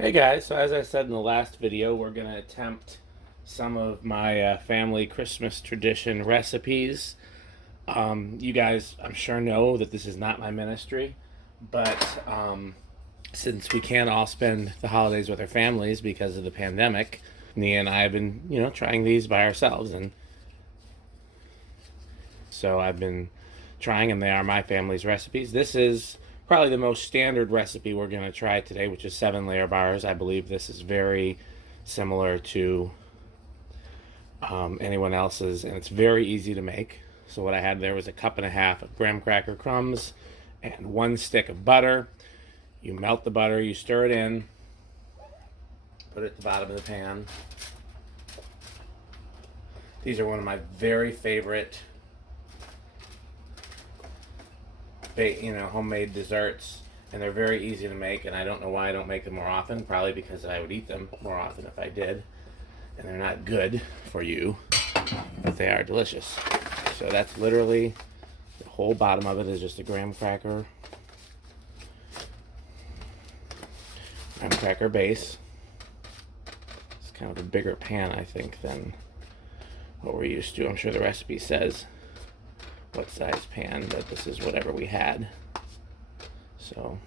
Hey guys, so as I said in the last video, we're going to attempt some of my family Christmas tradition recipes. You guys, I'm sure, know that this is not my ministry, but since we can't all spend the holidays with our families because of the pandemic, Nia and I have been, trying these by ourselves, and so I've been trying, and they are my family's recipes. This is probably the most standard recipe we're going to try today, which is 7-layer bars. I believe this is very similar to anyone else's, and it's very easy to make. So what I had there was a cup and a half of graham cracker crumbs and 1 stick of butter. You melt the butter, you stir it in, put it at the bottom of the pan. These are one of my very favorite homemade desserts, and they're very easy to make, and I don't know why I don't make them more often. Probably because I would eat them more often if I did. And they're not good for you, but they are delicious. So that's literally the whole bottom of it is just a graham cracker base. It's kind of a bigger pan, I think, than what we're used to. I'm sure the recipe says what size pan, but this is whatever we had. So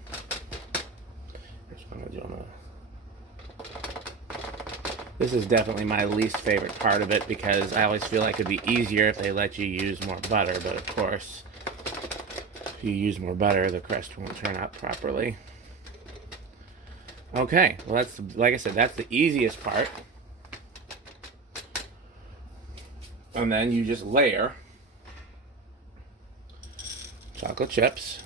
here's what I'm gonna do. This is definitely my least favorite part of it because I always feel like it'd be easier if they let you use more butter, but of course, if you use more butter, the crust won't turn out properly. Okay, well that's, like I said, that's the easiest part. And then you just layer chocolate chips.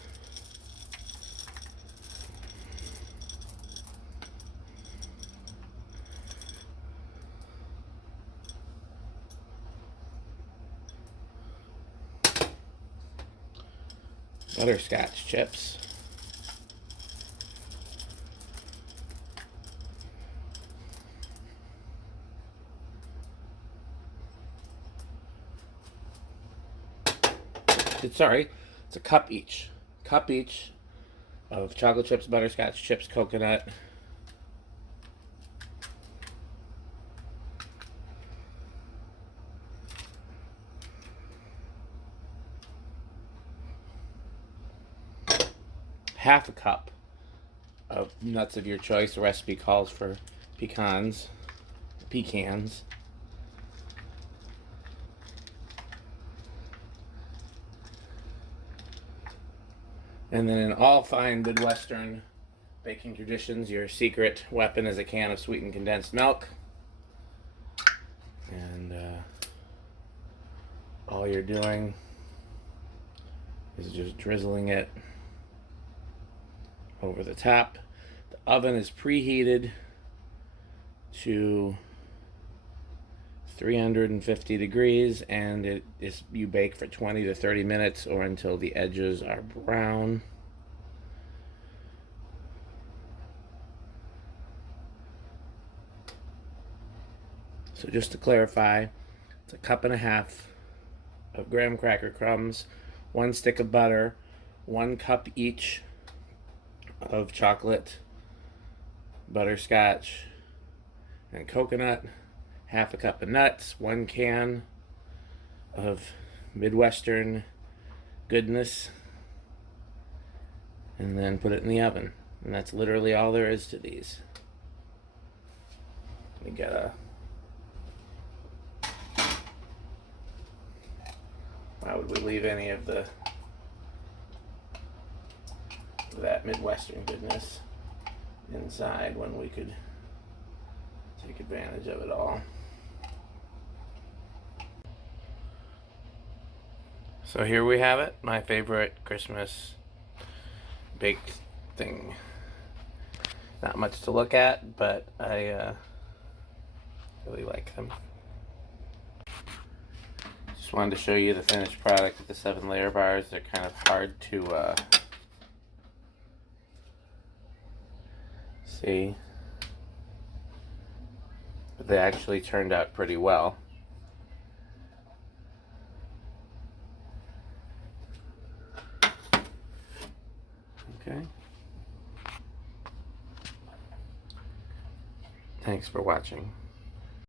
Butterscotch chips. It's a cup each. Cup each of chocolate chips, butterscotch chips, coconut. Half a cup of nuts of your choice. The recipe calls for pecans. And then in all fine Midwestern baking traditions, your secret weapon is a can of sweetened condensed milk. And all you're doing is just drizzling it over the top. The oven is preheated to 350 degrees, and you bake for 20 to 30 minutes or until the edges are brown. So just to clarify, it's a cup and a half of graham cracker crumbs, 1 stick of butter, 1 cup each of chocolate, butterscotch, and coconut, half a cup of nuts, 1 can of Midwestern goodness, and then put it in the oven. And that's literally all there is to these. We gotta, why would we leave any of that Midwestern goodness inside when we could take advantage of it all? So here we have it, my favorite Christmas baked thing. Not much to look at, but I really like them. Just wanted to show you the finished product of the 7-layer bars. They're kind of hard to see, but they actually turned out pretty well. Okay. Thanks for watching.